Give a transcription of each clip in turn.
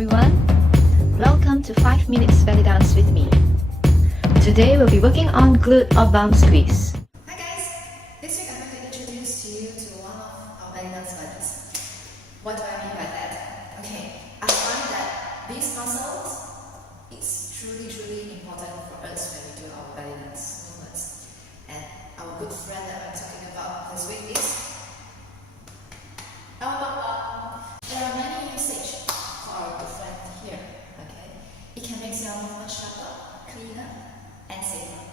everyone. Welcome to 5 Minutes Belly Dance with me. Today we'll be working on glute or bum squeeze. Hi guys! This week I'm going to introduce to you to one of our belly dance buddies. What do I mean by that? Okay, I find that these muscles is truly important for us when we do our belly dance movements. And our good friend that I'm talking about this week is our bum bum. There are many usage for our good friend here. Okay, it can make your movement sharper, cleaner, and safer.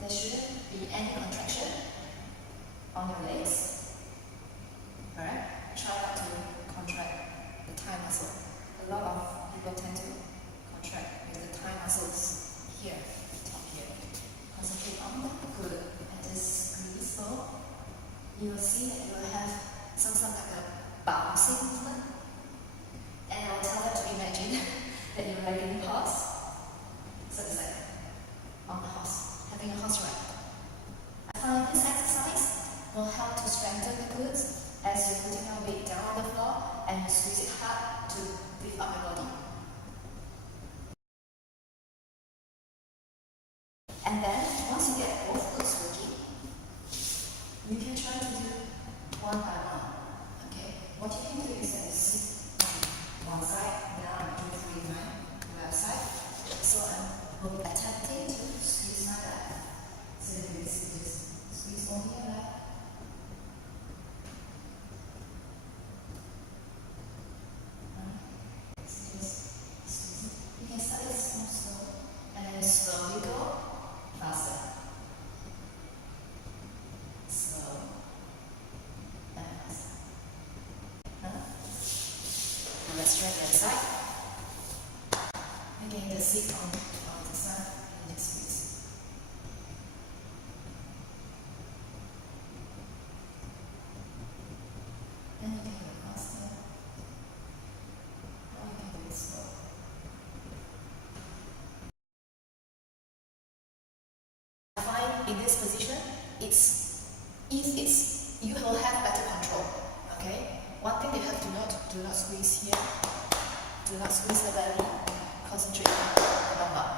There shouldn't be any contraction on your legs. Alright? Try not to contract the thigh muscle. A lot of people tend to contract with the thigh muscles here, top here. Concentrate on the glute and just squeeze slow. You will see that you will have some sort of like a bouncing movement. And I will tell them to imagine that you're riding a horse. So it's like on the horse, having a horse ride. I find this exercise will help to strengthen the glutes as you're putting your weight down on the floor and you squeeze it hard to lift up your body. And then, once you get both glutes working, you can try to do one by one. Okay? What you can do is that you sit on one side, now I'm doing my left side. So I'm attempting to squeeze my left. So you just squeeze only your left. You can start it slow and then slowly go faster. Slow and faster. Now let's try the other side. Again, the seat on the side and just squeeze. Then you can go faster. Now you can do it slow. I find in this position, you will have better control. Okay. One thing you have to note: do not squeeze here. Do not squeeze the belly. Concentrate on the bum bum.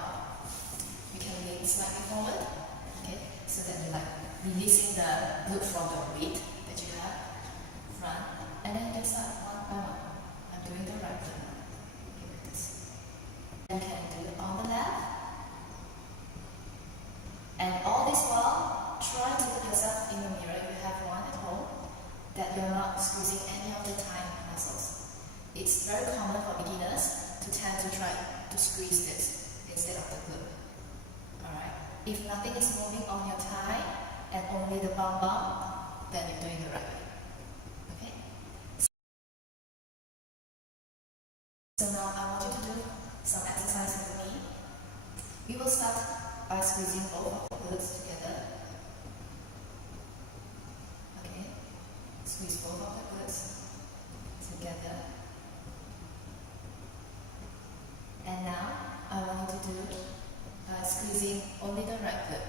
You can lean slightly forward. Okay. So that you're like releasing the glute from the weight that you have. Front, and then you can start one by one. I'm doing the right foot now. Okay, like this. You can do it on the left. And all this while, try to look yourself in the mirror if you have one at home, that you're not squeezing any of the thigh muscles. It's very common for beginners to tend to try to squeeze this instead of the glute. Alright? If nothing is moving on your thigh and only the bum bum, then you're doing the right way. Okay? So now I want you to do some exercise with me. We will start by squeezing both of the glutes together. Okay? Squeeze both of the glutes together. And now I want you to do it by squeezing only the right glute.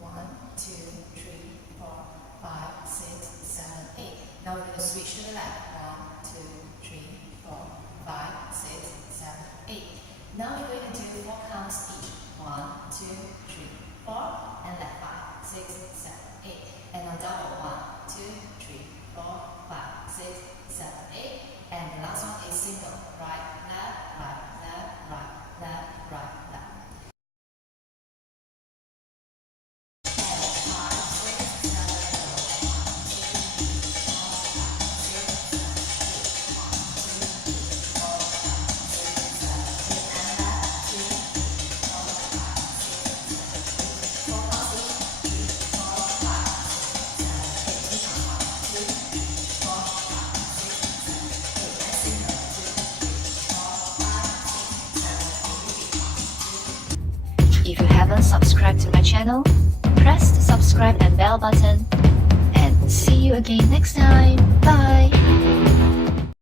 1, 2, 3, 4, 5, 6, 7, 8. Now we're going to switch to the left. 1, 2, 3, 4, 5, 6, 7, 8. Now we're going to do 4 counts each. 1, 2, 3, 4, and left 5, 6, 7, 8. And on double 1, 2, 3, 4, 5, 6, 7, 8. And the last one is single. Right, left, right, left, right, left, right, left. If you haven't subscribed to my channel, press the subscribe and bell button. And see you again next time. Bye!